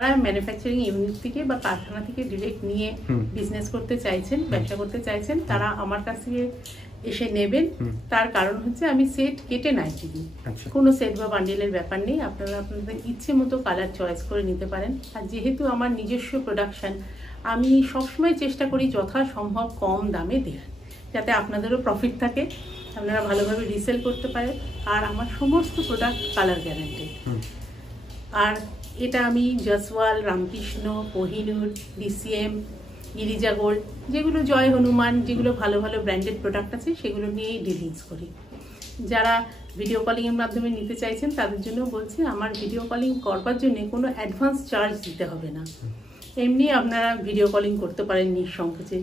যারা manufacturing unit থেকে বা কারখানা থেকে ডিরেক্ট নিয়ে বিজনেস করতে চাইছেন, ব্যবসা করতে চাইছেন, তারা আমার কাছ থেকে এসে নেবেন। তার কারণ হচ্ছে আমি সেট কেটে নাইটি দিই। কোনো সেট বা বান্ডেলের ব্যাপার নেই, আপনারা আপনাদের ইচ্ছে মতো কালার চয়েস করে নিতে পারেন। আর যেহেতু আমার নিজস্ব প্রোডাকশন, আমি সবসময় চেষ্টা করি যথাসম্ভব কম দামে দেওয়ার, যাতে আপনাদেরও প্রফিট থাকে, আপনারা ভালোভাবে রিসেল করতে পারেন। আর আমার সমস্ত প্রোডাক্ট কালার গ্যারান্টি। আর এটা আমি জসওয়াল, রামকৃষ্ণ, কোহিনুর, ডিসিএম, গিরিজা গোল্ড, যেগুলো জয় হনুমান, যেগুলো ভালো ভালো ব্র্যান্ডেড প্রোডাক্ট আছে সেগুলো নিয়েই ডিলিংস করি। যারা ভিডিও কলিংয়ের মাধ্যমে নিতে চাইছেন তাদের জন্য বলছি, আমার ভিডিও কলিং করবার জন্য কোনো অ্যাডভান্স চার্জ দিতে হবে না, এমনি আপনারা ভিডিও কলিং করতে পারেন নিঃসংকোচে।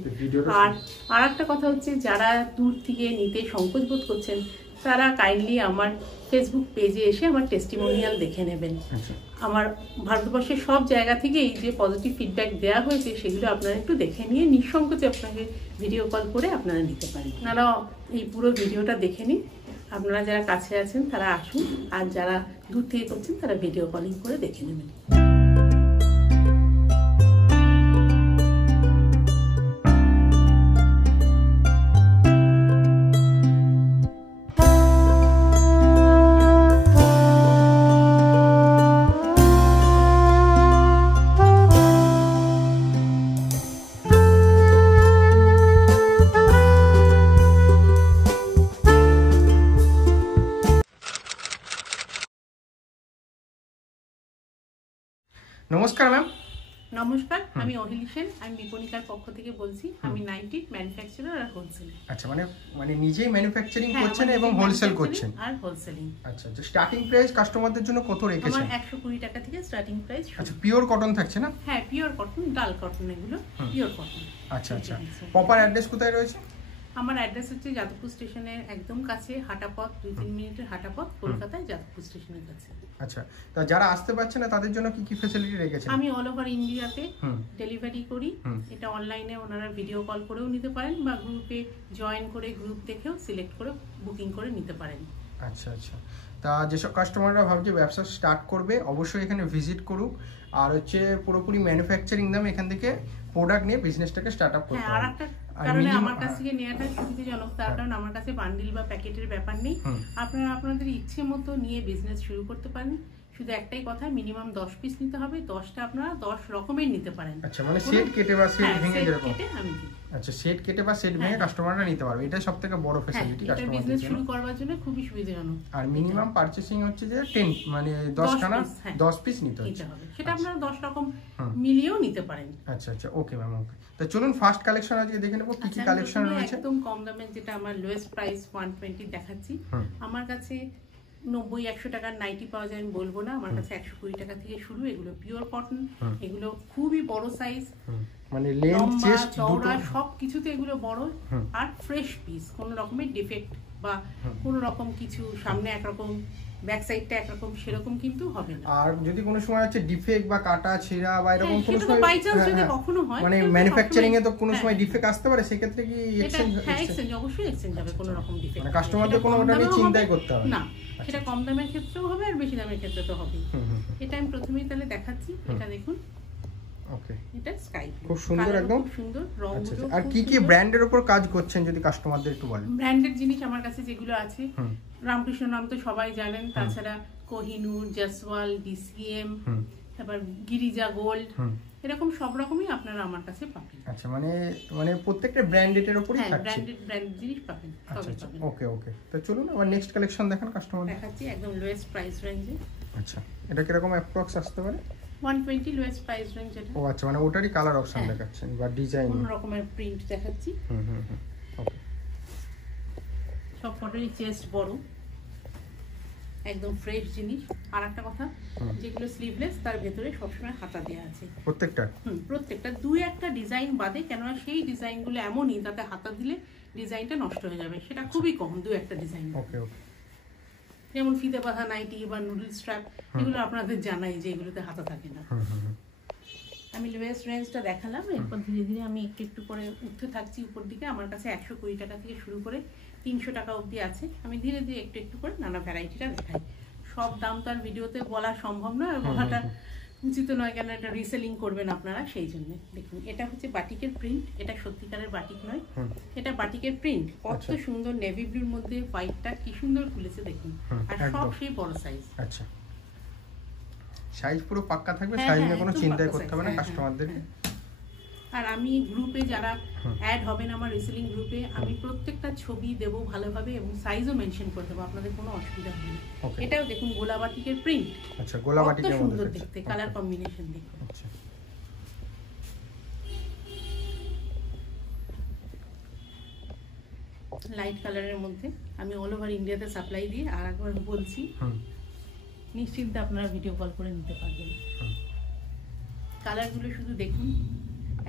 আর একটা কথা হচ্ছে, যারা দূর থেকে নিতে সংকোচ বোধ করছেন তারা কাইন্ডলি আমার ফেসবুক পেজে এসে আমার টেস্টিমোনিয়াল দেখে নেবেন। আমার ভারতবর্ষের সব জায়গা থেকেই যে পজিটিভ ফিডব্যাক দেওয়া হয়েছে সেগুলো আপনারা একটু দেখে নিয়ে নিঃসংকোচে আপনাকে ভিডিও কল করে আপনারা নিতে পারেন। আপনারা এই পুরো ভিডিওটা দেখে নিন। আপনারা যারা কাছে আছেন তারা আসুন, আর যারা দূর থেকে করছেন তারা ভিডিও কলিং করে দেখে নেবেন। নমস্কার ম্যাম। নমস্কার, আমি অহিলি সেন, আমি বিপণিকার পক্ষ থেকে বলছি। আমি নাইটি ম্যানুফ্যাকচারার আর হোলসেলার। আচ্ছা, মানে নিজেই ম্যানুফ্যাকচারিং করছেন এবং হোলসেল করছেন আর হোলসেলিং। আচ্ছা, যে স্টার্টিং প্রাইস কাস্টমারদের জন্য কত রেখেছেন? আমার 120 টাকা থেকে স্টার্টিং প্রাইস। আচ্ছা, পিওর কটন থাকছে না? হ্যাঁ, পিওর কটন, ডাল কটন, এগুলো পিওর কটন। আচ্ছা আচ্ছা, প্রপার অ্যাড্রেস কোথায় রয়েছে? আমার অ্যাড্রেস হচ্ছে যাদবপুর স্টেশনের একদম কাছে, হাঁটাপথ 2-3 মিনিটের হাঁটাপথ, কলকাতায় যাদবপুর স্টেশনের কাছে। আচ্ছা, তা যারা আসতে পারছে না তাদের জন্য কি কি ফ্যাসিলিটি রেখেছেন? আমি অল ওভার ইন্ডিয়াতে ডেলিভারি করি। এটা অনলাইনে ওনারা ভিডিও কল করেও নিতে পারেন বা গ্রুপে জয়েন করে গ্রুপ দেখেও সিলেক্ট করে বুকিং করে নিতে পারেন। আচ্ছা আচ্ছা, তা যেসব কাস্টমাররা ভাবছে ব্যবসা স্টার্ট করবে অবশ্যই এখানে ভিজিট করুক। আর হচ্ছে পুরোপুরি ম্যানুফ্যাকচারিং দাম, এখান থেকে প্রোডাক্ট নিয়ে বিজনেসটাকে স্টার্ট আপ করতে হবে। আর কারণে আমার কাছ থেকে নেওয়াটা সুবিধাজনক, তার কারণ আমার কাছে বান্ডিল বা প্যাকেটের ব্যাপার নেই। আপনারা আপনাদের ইচ্ছে মতো নিয়ে বিজনেস শুরু করতে পারেন। শুধু একটাই কথা, মিনিমাম 10 পিস নিতে হবে। 10টা আপনারা 10 রকমের নিতে পারেন। আচ্ছা, মানে সেট কেটে বা সেট ভেঙে যেরকম। আমি দিই। আচ্ছা, সেট কেটে বা সেট ভেঙে কাস্টমাররা নিতে পারবে, এটা সবথেকে বড় ফ্যাসিলিটি কাস্টমারদের জন্য। বিজনেস শুরু করার জন্য খুবই সুবিধাজনক। আর মিনিমাম পারচেজিং হচ্ছে যে 10 মানে 10 খানা 10 পিস নিতে হবে। সেটা আপনারা 10 রকম মিলিয়েও নিতে পারেন। আচ্ছা আচ্ছা, ওকে ম্যাম, ওকে। তো চলুন ফার্স্ট কালেকশন আজকে দেখে নেব কি কি কালেকশন রয়েছে। একদম কম দামে, যেটা আমার লোয়েস্ট প্রাইস 120 দেখাচ্ছি। আমার কাছে 90-100 টাকার নাইটি পাওয়া যায় আমি বলবো না, আমার কাছে 120 টাকা থেকে শুরু। এগুলো পিওর কটন, এগুলো খুবই বড় সাইজ, মানে লেন্থ, চেস্ট, চওড়া সব কিছুতে এগুলো বড়। আর ফ্রেশ পিস, কোনো রকমের ডিফেক্ট বা কোনো রকম কিছু, সামনে একরকম ব্যাক সাইডটা একরকম, সেরকম কিন্তু হবে না। আর যদি কোনো সময় আছে ডিফেক্ট বা কাটা ছেঁড়া বা এরকম কোনো সময় বাই চান্স যদি কখনো হয়, মানে ম্যানুফ্যাকচারিং এ তো কোনো সময় ডিফেক্ট আসতে পারে, সেই ক্ষেত্রে কি এক্সচেঞ্জ? হ্যাঁ, এক্সচেঞ্জ অবশ্যই এক্সচেঞ্জ হবে, কোনো রকম ডিফেক্ট। মানে কাস্টমারদের কোনো ওটা নিয়ে চিন্তাই করতে হবে না। সেটা কম দামের ক্ষেত্রেও হবে আর বেশি দামের ক্ষেত্রে তো হবে। এটা আমি প্রথমেই তাহলে দেখাচ্ছি। এটা দেখুন, ওকে, এটা স্কাই ব্লু, খুব সুন্দর, একদম সুন্দর রংগুলো। আর কি কি ব্র্যান্ডের উপর কাজ করছেন যদি কাস্টমারদের একটু বলেন? ব্র্যান্ডেড জিনিস আমার কাছে যেগুলো আছে, রামকৃষ্ণ নাম তো সবাই জানেন, তাছাড়া কোহিনুর, জসওয়াল, ডিসিএম, তারপর গিরিজা গোল্ড, এরকম সব রকমই আপনারা আমার কাছে পাবেন। আচ্ছা, মানে প্রত্যেকটা ব্র্যান্ডের উপরই থাকছে, ব্র্যান্ড জিনিস পাবেন। আচ্ছা, ওকে ওকে। তো চলুন আবার নেক্সট কালেকশন দেখান কাস্টমার। দেখাচ্ছি একদম লোয়েস্ট প্রাইস রেঞ্জে। আচ্ছা, এটা কি রকম অ্যাপ্রক্স আসতে পারে? 120 লোয়েস্ট প্রাইস রেঞ্জ এটা। ও আচ্ছা, মানে ওটারই কালার অপশন দেখাচ্ছেন বা ডিজাইন, কোন রকমের প্রিন্ট দেখাচ্ছি। ওকে। সব ফটোরই চেস্ট বড়, একদম ফ্রেশ জিনিস। আর একটা কথা, যেগুলো স্লিভলেস তার ভেতরে সবসময় হাতা দেওয়া আছে প্রত্যেকটা 2-1টা ডিজাইন বাদে, কেননা সেই ডিজাইনগুলো এমনই তাতে হাতা দিলে ডিজাইনটা নষ্ট হয়ে যাবে, সেটা খুবই কম 2-1টা ডিজাইন। ওকে ওকে, যেমন ফিতে বাঁধা নাইটি বা নুডল স্ট্র্যাপ, এগুলো আপনাদের জানাই যে এগুলোতে হাতা থাকে না। আমি লোয়েস্ট রেঞ্জটা দেখালাম, এরপর ধীরে ধীরে আমি একটু একটু করে উঠতে থাকছি উপর দিকে। আমার কাছে 120 টাকা থেকে শুরু করে 300 টাকা অবধি আছে। আমি ধীরে ধীরে একটু একটু করে নানা ভ্যারাইটিটা দেখাই। সব দাম তো আর ভিডিওতে বলা সম্ভব নয়, আর বলাটা উচিত নয়, কেন এটা রিসেলিং করবেন আপনারা, সেই জন্য। দেখুন এটা হচ্ছে বাটিকের প্রিন্ট, এটা সত্যিকারের বাটিক নয়, এটা বাটিকের প্রিন্ট। কত সুন্দর নেভি ব্লুর মধ্যে হোয়াইটটা কি সুন্দর খুলেছে দেখুন, আর সব সেই বড় সাইজ। আচ্ছা, সাইজ পুরো পাক্কা থাকবে, সাইজ নিয়ে কোনো চিন্তাই করতে হবে না কাস্টমারদের। আর আমি গ্রুপে যারা অ্যাড হবেন আমার রিসেলিং গ্রুপে, আমি প্রত্যেকটা ছবি দেব ভালোভাবে এবং সাইজও মেনশন করে দেবো, আপনাদের কোনো অসুবিধা হবে না। এটাও দেখুন গোলা বাটিকের প্রিন্ট। আচ্ছা, গোলা বাটিকের মধ্যে সুন্দর দেখতে, কালার কম্বিনেশন দেখুন। আচ্ছা, লাইট কালারের মধ্যে আমি অল ওভার ইন্ডিয়াতে সাপ্লাই দিই, আর একবার বলছি নিশ্চিন্তে আপনারা ভিডিও কল করে নিতে পারবেন। কালারগুলো শুধু দেখুন,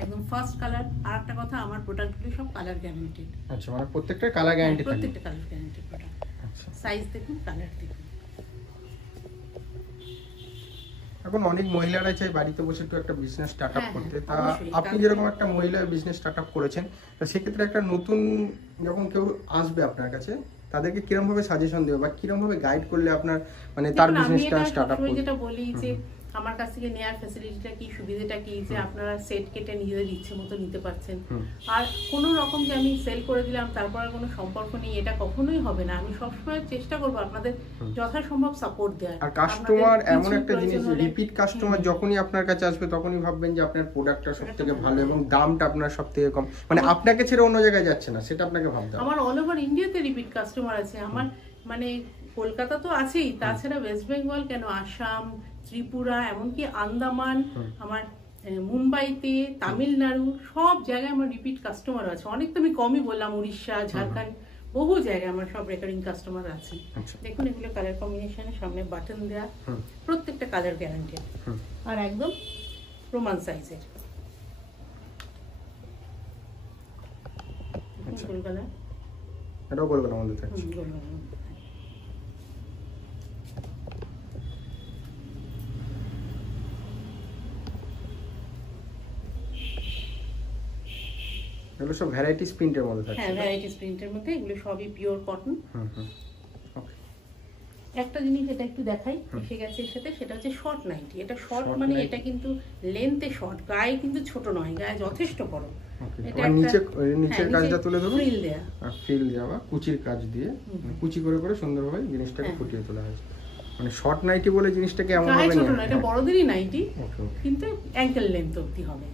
একদম ফার্স্ট কালার। আর একটা কথা, আমার প্রোডাক্টগুলো সব কালার গ্যারান্টেড। আচ্ছা, মানে প্রত্যেকটা কালার গ্যারান্টি থাকে? প্রত্যেকটা কালার গ্যারান্টেড প্রোডাক্ট। আচ্ছা, সাইজ দেখুন, কালার দেখুন। এখন অনেক মহিলারা চাই বাড়িতে বসে একটু একটা বিজনেস স্টার্টআপ করতে। তা আপনি যেরকম একটা মহিলা বিজনেস স্টার্টআপ করেছেন, তো সেক্ষেত্রে একটা নতুন যখন কেউ আসবে আপনার কাছে, তাদেরকে কিরকম ভাবে সাজেশন দেবে বা কিরকম ভাবে গাইড করলে আপনার মানে তার বিজনেসটা স্টার্টআপ করবে? যেটা বলি যে আমার কাছ থেকে নেয়ার ফ্যাসিলিটিটা কি, সুবিধাটা কি, যে আপনারা সেট কেটে নিজেদের ইচ্ছে মতো নিতে পারছেন। আর কোনো রকম যে আমি সেল করে দিলাম তারপর আর কোনো সম্পর্ক নেই, এটা কখনোই হবে না। আমি সবসময় চেষ্টা করবো আপনাদের যথাসম্ভব সাপোর্ট দেওয়ার। আর কাস্টমার এমন একটা জিনিস, রিপিট কাস্টমার যখনই আপনার কাছে আসবে তখনই ভাববেন যে আপনার প্রোডাক্টটা সবথেকে ভালো এবং দামটা আপনার সবথেকে কম, মানে আপনাকে ছেড়ে অন্য জায়গায় যাচ্ছে না, সেটা আপনাকে ভাবতে হবে। আমার অল ওভার ইন্ডিয়াতে রিপিট কাস্টমার আছে। আমার মানে কলকাতা তো আছেই, তাছাড়া ওয়েস্ট বেঙ্গল কেন, আসাম, ত্রিপুরা, এমনকি আন্দামান, আমার মুম্বাইতে, তামিলনাড়ু, সব জায়গায় আমার রিপিট কাস্টমার আছে। অনেক তো আমি কমই বললাম, উড়িষ্যা, ঝাড়খণ্ড, বহু জায়গায় আমার সব রেকারিং কাস্টমার আছে। দেখুন এগুলো কালার কম্বিনেশনে, সামনে বাটন দেয়া, প্রত্যেকটা কালার গ্যারান্টেড, আর একদম প্রমাণ সাইজের। গোল কালার, এটাও গোল কালার মধ্যে থাকছে। এগুলো সব ভ্যারাইটিস প্রিন্টের মধ্যে থাকে। হ্যাঁ, ভ্যারাইটিস প্রিন্টের মধ্যে, এগুলো সবই পিওর কটন। ওকে, একটা জিনিস এটা একটু দেখাই, এসে গেছে এর সাথে, সেটা হচ্ছে শর্ট নাইটি। এটা শর্ট মানে এটা কিন্তু লেন্থে শর্ট, গায়ে কিন্তু ছোট নয়, গায়ে যথেষ্ট বড়। এটা নিচের কাজটা তুলে ধরুন, ফ্রিল দেয়া, ফ্রিল দেওয়া বা কুচির কাজ দিয়ে কুচি করে করে সুন্দরভাবে জিনিসটাকে ফুটিয়ে তোলা হয়েছে। মানে শর্ট নাইটি বলে জিনিসটাকে এমন ভাবে ছোট না, এটা বড়দেরই নাইটি, কিন্তু অ্যাঙ্কেল লেন্থ অবধি হবে।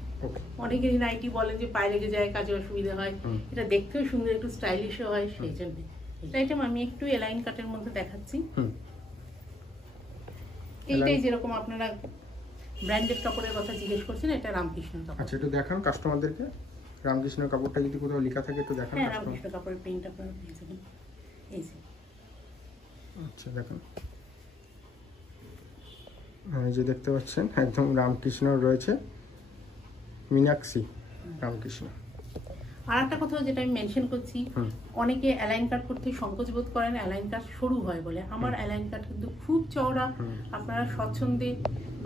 অনেকেরই নাইটি বলেন যে পায়ে লেগে যায়, কাজে অসুবিধা হয়, এটা দেখতেও সুন্দর, একটু স্টাইলিশও হয়, সেই জন্য এটা আইটেম আমি একটু এলাইন কাটের মধ্যে দেখাচ্ছি। এইটাই যেরকম আপনারা ব্র্যান্ডেড কাপড়ের কথা জিজ্ঞেস করছেন, এটা রামকৃষ্ণ কাপড়। আচ্ছা, একটু দেখান কাস্টমারদেরকে রামকৃষ্ণ কাপড়টা, যদি কোথাও লেখা থাকে একটু দেখান। হ্যাঁ, রামকৃষ্ণ কাপড়ের প্রিন্ট আপনারা পেয়ে যাবেন, এই যে। আচ্ছা, দেখুন এই যে দেখতে পাচ্ছেন, একদম রামকৃষ্ণ রয়েছে, মীনাক্ষী রামকৃষ্ণ। আর একটা কথা যেটা আমি মেনশন করছি, অনেকে অ্যালাইন কাট করতে সংকোচ বোধ করেন, অ্যালাইন কাট সরু হয় বলে। আমার অ্যালাইন কাট কিন্তু খুব চওড়া, আপনারা স্বচ্ছন্দে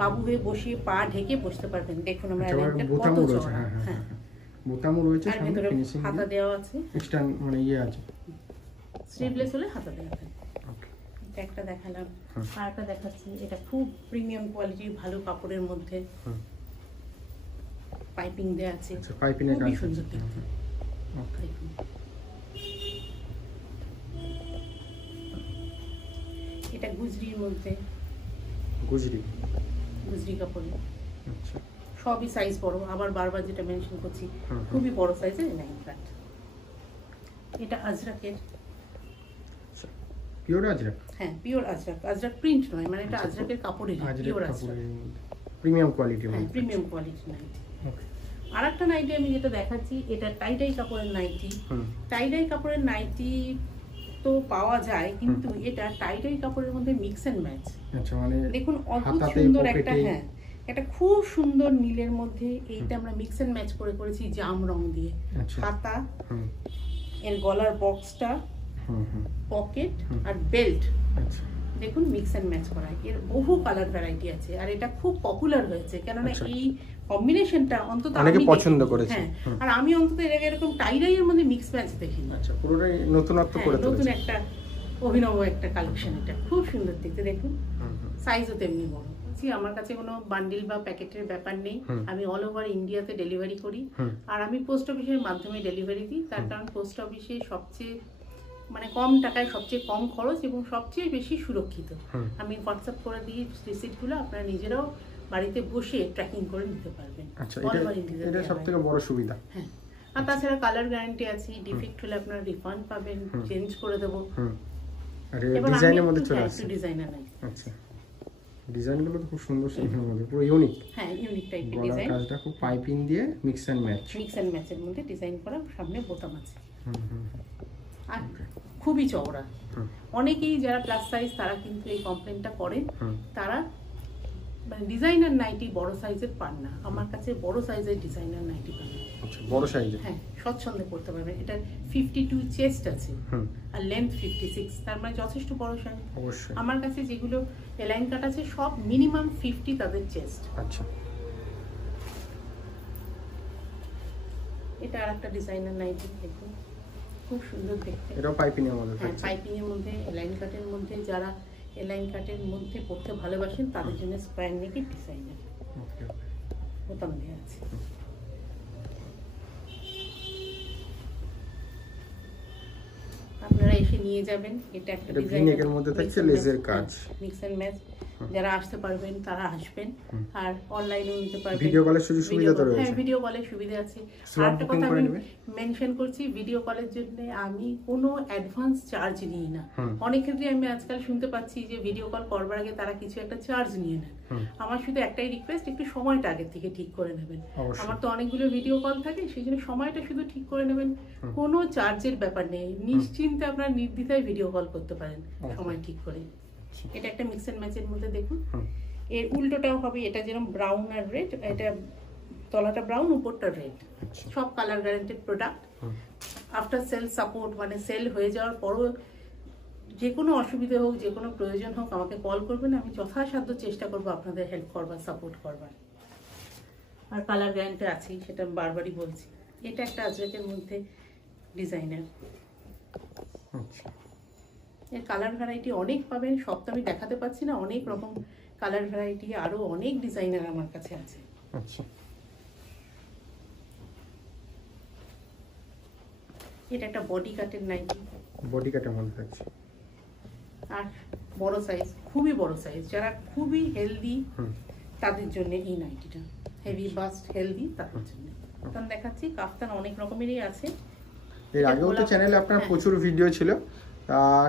বাবু হয়ে বসিয়ে পা ঢেকে বসতে পারবেন। দেখুন আমরা অ্যালাইন কাট কত চওড়া। হ্যাঁ, বোতামও রয়েছে, আর ভিতরে হাতা দেওয়া আছে, এক্সট্রা মানে ইয়ে আছে, স্লিভলেস হলে হাতা দেওয়া থাকে। এটা একটা দেখালাম, আর একটা দেখাচ্ছি, এটা খুব প্রিমিয়াম কোয়ালিটির ভালো কাপড়ের মধ্যে পাইপিং দেয়া আছে। আচ্ছা, পাইপিং এর কাজ সুন্দর দেখতে। এটা গুজরির মধ্যে, গুজরি কাপড়ে। আচ্ছা, সবই সাইজ বড়, আবার বারবার যেটা মেনশন করছি, খুবই বড় সাইজের লাইন কাট। এটা আজরাকের, পিওর আজরাক। হ্যাঁ, পিওর আজরাক, আজরাক প্রিন্ট নয়, মানে এটা আজরাকের কাপড়ের, পিওর আজরাক, প্রিমিয়াম কোয়ালিটি। হ্যাঁ, প্রিমিয়াম কোয়ালিটি নাইটি। আরেকটা নাইটি আমি যেটা দেখাচ্ছি, এটা টাইডাই কাপড়ের নাইটি। টাইডাই কাপড়ের নাইটি তো পাওয়া যায়, কিন্তু এটা টাইডাই কাপড়ের মধ্যে মিক্স এন্ড ম্যাচ। আচ্ছা, মানে দেখুন অদ্ভুত সুন্দর একটা, হ্যাঁ, এটা খুব সুন্দর নীলের মধ্যে, এইটা আমরা মিক্স এন্ড ম্যাচ করে করেছি জাম রং দিয়ে। হাতা, এর গলার বক্সটা, পকেট আর বেল্ট, দেখুন মিক্স এন্ড ম্যাচ করা। এর বহু কালার ভ্যারাইটি আছে, আর এটা খুব পপুলার হয়েছে, কেননা এই কম্বিনেশনটা অন্তত অনেকে পছন্দ করেছে। হ্যাঁ, আর আমি অন্তত এরকম টাইডাইয়ের মধ্যে মিক্স ম্যাচ দেখিনি। আচ্ছা, পুরোটাই নতুনত্ব করে তুলেছে, নতুন একটা অভিনব একটা কালেকশন। এটা খুব সুন্দর দেখতে, দেখুন সাইজও তেমনি বড়। দিচ্ছি, আমার কাছে কোনো বান্ডিল বা প্যাকেটের ব্যাপার নেই, আমি অল ওভার ইন্ডিয়াতে ডেলিভারি করি। আর আমি পোস্ট অফিসের মাধ্যমে ডেলিভারি দিই, তার কারণ পোস্ট অফিসে সবচেয়ে মানে কম টাকায় সবচেয়ে কম খরচ এবং সবচেয়ে বেশি সুরক্ষিত। আমি হোয়াটসঅ্যাপ করে দিই রিসিপ্টগুলো, আপনারা নিজেরাও বাড়িতে বসে ট্র্যাকিং করে নিতে পারবেন। আচ্ছা, এটা সবথেকে বড় সুবিধা। হ্যাঁ, আর তাছাড়া কালার গ্যারান্টি আছে, ডিফেক্ট হলে আপনারা রিফান্ড পাবেন, চেঞ্জ করে দেবো। আর ডিজাইনের মধ্যে চলে আসছে ডিজাইনার নাই। আচ্ছা, ডিজাইনগুলো তো খুব সুন্দর, সুন্দর মধ্যে পুরো ইউনিক। হ্যাঁ, ইউনিক টাইপের ডিজাইন। কাজটা খুব পাইপিং দিয়ে মিক্স এন্ড ম্যাচের মধ্যে ডিজাইন করা, সামনে বোতাম আছে। আর খুবই চওড়া। অনেকেই যারা প্লাস সাইজ তারা কিন্তু এই কমপ্লেনটা করেন, তারা মানে ডিজাইনার নাইটি বড় সাইজের পান না। আমার কাছে বড় সাইজের ডিজাইনার নাইটি পাবেন। আচ্ছা, বড় সাইজের। হ্যাঁ, স্বচ্ছন্দে পড়তে পারবেন। এটা 52 চেস্ট আছে আর লেন্থ 56, তার মানে যথেষ্ট বড় সাইজ। অবশ্যই আমার কাছে যেগুলো এলাইন কাট আছে সব মিনিমাম 50 তাদের চেস্ট। আচ্ছা, এটা আরেকটা ডিজাইনার নাইটি, দেখুন খুব সুন্দর দেখতে। এটাও পাইপিং এর মধ্যে হ্যাঁ, থাকছে। পাইপিং এর মধ্যে এলাইন কাটের মধ্যে, যারা এলাইন কাটের মধ্যে পড়তে ভালোবাসেন তাদের জন্য স্কয়ার নেকের ডিজাইনার। ওকে, বোতাম দেওয়া আছে। আপনারা এসে নিয়ে যাবেন। এটা একটা ডিজাইন এর মধ্যে থাকছে লেজের কাজ, মিক্স এন্ড ম্যাচ। যারা আসতে পারবেন তারা আসবেন, আর অনলাইনেও নিতে পারবেন। ভিডিও কলের সুবিধা তো রয়েছে। হ্যাঁ, ভিডিও কলের সুবিধা আছে। আর একটা কথা আমি মেনশন করছি, ভিডিও কলের জন্য আমি কোনো অ্যাডভান্স চার্জ নিই না। অনেক ক্ষেত্রে আমি আজকাল শুনতে পাচ্ছি যে ভিডিও কল করবার আগে তারা কিছু একটা চার্জ নিয়ে নেন। আমার শুধু একটাই রিকোয়েস্ট, একটু সময়টা আগে থেকে ঠিক করে নেবেন। আমার তো অনেকগুলো ভিডিও কল থাকে, সেই জন্য সময়টা শুধু ঠিক করে নেবেন। কোনো চার্জের ব্যাপার নেই, নিশ্চিন্তে আপনারা নির্দ্বিধায় ভিডিও কল করতে পারেন সময় ঠিক করে। এটা একটা মিক্স এন্ড ম্যাচের মধ্যে দেখুন, এর উল্টোটাও হবে। এটা যেরকম ব্রাউন আর রেড, এটা তলাটা ব্রাউন উপরটা রেড। সব colour guaranteed product. After sale support, মানে সেল হয়ে যাওয়ার পরও যে কোনো অসুবিধা হোক, যে কোনো প্রয়োজন হোক আমাকে কল করবেন, আমি যথাসাধ্য চেষ্টা করবো আপনাদের হেল্প করবার, সাপোর্ট করবার। আর কালার গ্যারান্টি আছেই, সেটা আমি বারবারই বলছি। এটা একটা আজরাকের মধ্যে ডিজাইনার। এর কালার ভ্যারাইটি অনেক পাবেন, সব তো আমি দেখাতে পাচ্ছি না। অনেক রকম কালার ভ্যারাইটি, আরো অনেক ডিজাইনার আমার কাছে আছে। আচ্ছা, এটা একটা বডি কাটের নাইটি, বডি কাটের মধ্যে থাকছে। আর বড় সাইজ, খুবই বড় সাইজ, যারা খুবই হেলদি তাদের জন্য এই নাইটিটা। হেভি বাস্ট, হেলদি তাদের জন্য। কাফতান দেখাচ্ছি, কাফতান অনেক রকমেরই আছে। এর আগেও তো চ্যানেলে আপনার প্রচুর ভিডিও ছিল,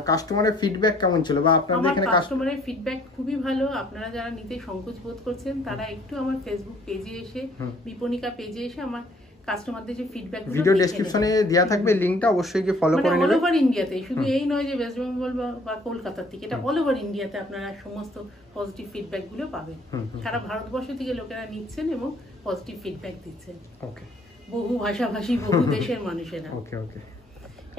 কাস্টমারের ফিডব্যাক কেমন ছিল, বা আপনাদের এখানে কাস্টমারের ফিডব্যাক খুবই ভালো। আপনারা যারা নিতে সংকোচ বোধ করছেন তারা একটু আমার ফেসবুক পেজে এসে, বিপণিকা পেজে এসে আমার কাস্টমারদের যে ফিডব্যাক, ভিডিও ডেসক্রিপশনে দেয়া থাকবে লিংকটা, অবশ্যই গিয়ে ফলো করে নেবেন। অল ওভার ইন্ডিয়াতে, শুধু এই নয় যে ওয়েস্ট বেঙ্গল বা কলকাতা থেকে, এটা অল ওভার ইন্ডিয়াতে আপনারা সমস্ত পজিটিভ ফিডব্যাক গুলো পাবেন। সারা ভারতবর্ষ থেকে লোকেরা নিচ্ছেন এবং পজিটিভ ফিডব্যাক দিচ্ছেন। ওকে, বহু ভাষাভাষী, বহু দেশের মানুষেরা। ওকে ওকে,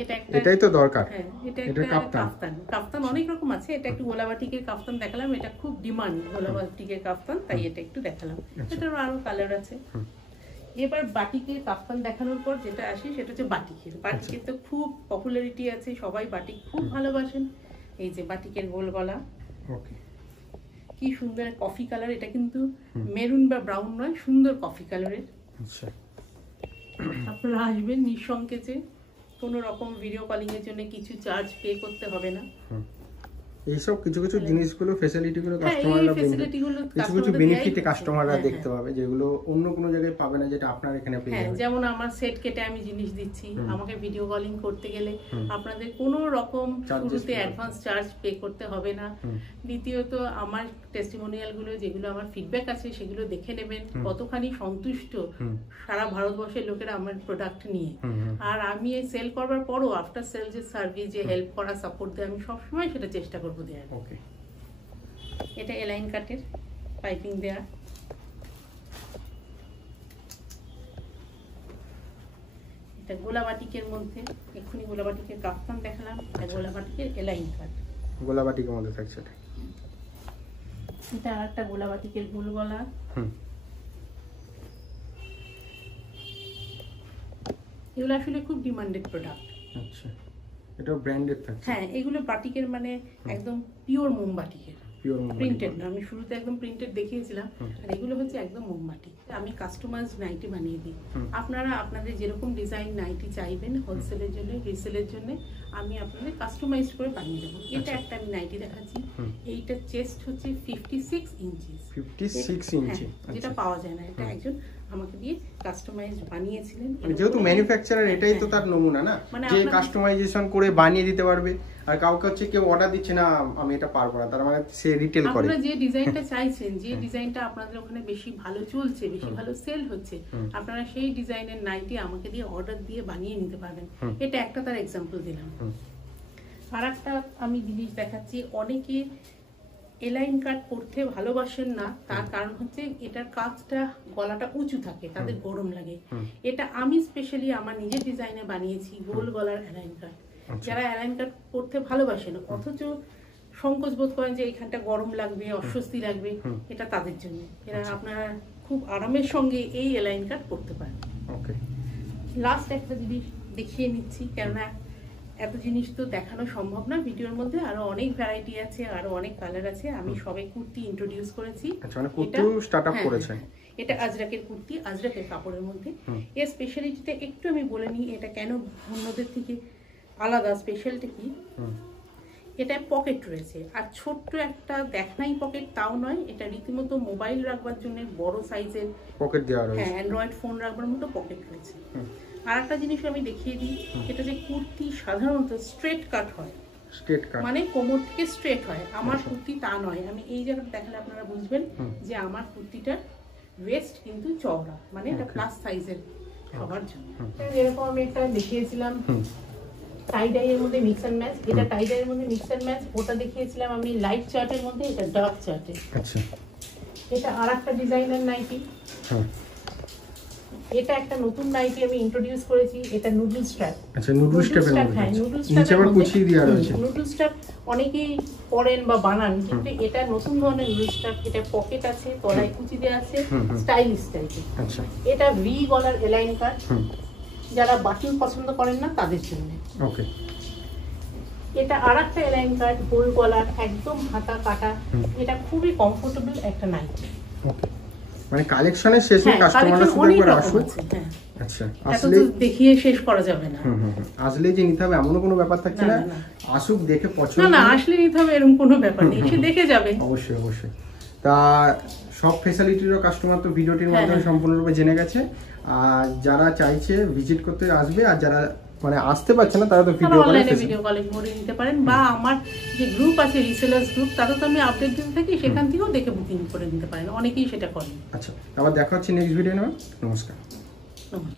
এটা একটা, এটাই তো দরকার। হ্যাঁ, এটা একটা কাফতান। কাফতান অনেক রকম আছে। এটা একটু গোলাবাটিকের কাফতান দেখালাম, এটা খুব ডিমান্ড গোলাবাটিকের কাফতান, তাই এটা একটু দেখালাম। এটার আরো কালার আছে। এবার বাটিকের কাফতান দেখানোর পর যেটা আসে সেটা হচ্ছে বাটিকের। বাটিকের তো খুব পপুলারিটি আছে, সবাই বাটিক খুব ভালোবাসেন। এই যে বাটিকের গোল গলা, কি সুন্দর কফি কালার। এটা কিন্তু মেরুন বা ব্রাউন নয়, সুন্দর কফি কালারের। আপনারা আসবেন নিঃসংকোচে, কোনো রকম ভিডিও কলিং এর জন্য কিছু চার্জ পে করতে হবে না। এইসব কিছু কিছু জিনিসগুলো, ফ্যাসিলিটিগুলো কাস্টমাররা, কিছু কিছু বেনিফিট কাস্টমাররা দেখতে পাবে, যেগুলো অন্য কোনো জায়গায় পাবে না, যেটা আপনার এখানে পেয়ে যাবে। যেমন আমার সেট কেটে আমি জিনিস দিচ্ছি, আমাকে ভিডিও কলিং করতে গেলে আপনাদের কোনো রকম শুরুতে অ্যাডভান্স চার্জ পে করতে হবে না। দ্বিতীয়ত আমার টেস্টিমোনিয়াল গুলো, যেগুলো আমার ফিডব্যাক আছে, সেগুলো দেখে নেবেন কতখানি সন্তুষ্ট সারা ভারতবর্ষের লোকেরা আমার প্রোডাক্ট নিয়ে। আর আমি এই সেল করবার পরও আফটার সেল যে সার্ভিস, যে হেল্প করা, সাপোর্ট দেয়, আমি সবসময় সেটা চেষ্টা করবো দেওয়ার। এটা এলাইন কাটের পাইপিং দেয়া। এটা গোলাবাটিকের মধ্যে, এক্ষুনি গোলাবাটিকের কাফতান দেখালাম, গোলাবাটিকের এলাইন কাট। গোলাবাটিকের মধ্যে থাকছে এটা আরেকটা গোলাবাটিকের গোল গলা। এগুলো আসলে খুব ডিমান্ডেড প্রোডাক্ট। আচ্ছা, এটা ব্র্যান্ডেড থাকছে। হ্যাঁ, এগুলো বাটিকের মানে একদম পিওর মোম বাটিকের। পিওর প্রিন্টেড না, আমি শুরুতে একদম প্রিন্টেড দেখিয়েছিলাম, আর এগুলো হচ্ছে একদম মোমবাটি। আমি কাস্টমাইজড নাইটি বানিয়ে দিই। আপনারা আপনাদের যেরকম ডিজাইন নাইটি চাইবেন হোলসেলের জন্য, রিসেলের জন্য, আমি আপনাদের কাস্টমাইজড করে বানিয়ে দেবো। এটা একটা আমি নাইটি দেখাচ্ছি, এইটা চেস্ট হচ্ছে 56 ইঞ্চি, 56 ইঞ্চি, যেটা পাওয়া যায় না। এটা একজন আমাকে দিয়ে কাস্টমাইজড বানিয়েছিলেন। যেহেতু ম্যানুফ্যাকচারার, এটাই তো তার নমুনা না, যে কাস্টমাইজেশন করে বানিয়ে দিতে পারবে। আর কাউকে হচ্ছে কেউ অর্ডার দিচ্ছে না আমি এটা পারবো না, তার মানে সে রিটেল করে। আপনারা যে ডিজাইনটা চাইছেন, যে ডিজাইনটা আপনাদের ওখানে বেশি ভালো চলছে, বেশি ভালো সেল হচ্ছে, আপনারা সেই ডিজাইনের নাইটি আমাকে দিয়ে অর্ডার দিয়ে বানিয়ে নিতে পারবেন। এটা একটা তার এক্সাম্পল দিলাম। আর একটা আমি জিনিস দেখাচ্ছি, অনেকে এলাইন কাট করতে ভালোবাসেন না, তার কারণ হচ্ছে এটার কাজটা গলাটা উঁচু থাকে, তাদের গরম লাগে। এটা আমি স্পেশালি আমার নিজের ডিজাইনে বানিয়েছি, গোল গলার এলাইন কাট। যারা এলাইন কাট করতে ভালোবাসেন অথচ সংকোচ বোধ করেন যে এখানটা গরম লাগবে, অস্বস্তি লাগবে, এটা তাদের জন্য। এরা আপনারা খুব আরামের সঙ্গে এই এলাইন কাট করতে পারেন। লাস্ট একটা জিনিস দেখিয়ে নিচ্ছি, কেননা এত জিনিস তো দেখানো সম্ভব না ভিডিওর মধ্যে, আরো অনেক ভ্যারাইটি আছে, আরো অনেক কালার আছে। আমি সবে কুর্তি ইন্ট্রোডিউস করেছি। এটা আজরাকের কুর্তি, আজরাকের কাপড়ের মধ্যে। এর স্পেশালিটিটা একটু আমি বলে নিই, এটা কেন অন্যদের থেকে আলাদা, স্পেশালটা কি, এটা পকেট রয়েছে, আর ছোট্ট একটা দেখনাই পকেট তাও নয়, এটা রীতিমতো মোবাইল রাখবার জন্য বড় সাইজের পকেট দেওয়া রয়েছে। হ্যাঁ, অ্যান্ড্রয়েড ফোন রাখবার মতো পকেট রয়েছে। আর একটা জিনিস আমি দেখিয়ে দিই, এটা যে কুর্তি সাধারণত স্ট্রেট কাট হয়, মানে কোমর থেকে স্ট্রেট হয়। আমার কুর্তি তা নয়। আমি এই জায়গাটা দেখালে আপনারা বুঝবেন যে আমার কুর্তিটার ওয়েস্ট কিন্তু চওড়া, মানে এটা প্লাস সাইজের সবার জন্য। এরকম আমি একটা দেখিয়েছিলাম টাই ডাই এর মধ্যে মিক্স এন্ড ম্যাচ, এটা টাই ডাই এর মধ্যে মিক্স এন্ড ম্যাচ। ওটা দেখিয়েছিলাম আমি লাইট চার্টের মধ্যে, এটা ডার্ক চার্টে। আচ্ছা, এটা আরেকটা ডিজাইনার নাইটি। এটা একটা নতুন নাইটি আমি ইন্ট্রোডিউস করেছি, এটা নুডল স্ট্র্যাপ। আচ্ছা, নুডল স্ট্র্যাপের মধ্যে। হ্যাঁ, নুডল স্ট্র্যাপ নিচে আবার কুচি দেওয়া রয়েছে। নুডল স্ট্র্যাপ অনেকেই পরেন বা বানান, কিন্তু এটা নতুন ধরনের নুডল স্ট্র্যাপ। এটা পকেট আছে, তলায় কুচি দেওয়া আছে, স্টাইলিশ টাইপের। আচ্ছা, এটা ভি গলার এলাইন কাট, যারা বাটন পছন্দ করেন না তাদের জন্য। ওকে, এটা আরেকটা এলাইন কাট, গোল গলার, একদম হাতা কাটা। এটা খুবই কমফোর্টেবল একটা নাইটি। ওকে, মানে কালেকশনের শেষ নেই, কাস্টমাররা শুধু একবার আসুক। আচ্ছা, আসলে দেখিয়ে শেষ করা যাবে না। আসলে যে নিতে হবে এমন কোনো ব্যাপার থাকছে না, আসুক দেখে পছন্দ, না আসলে নিতে হবে এরকম কোনো ব্যাপার নেই, এসে দেখে যাবেন। অবশ্যই অবশ্যই। তা সব ফ্যাসিলিটিরও কাস্টমার তো ভিডিওটির মাধ্যমে সম্পূর্ণরূপে জেনে গেছে। আর যারা চাইছে ভিজিট করতে আসবে, আর যারা মানে আসতে পারছে না তারা তো ভিডিও কলে করে নিতে পারেন, বা আমার যে গ্রুপ আছে রিসেলার্স গ্রুপ, তাতে তো আমি আপডেট দিতে থাকি, সেখান থেকেও দেখে বুকিং করে নিতে পারেন, অনেকেই সেটা করেন। আচ্ছা, আবার দেখা হচ্ছে নেক্সট ভিডিও। নমস্কার।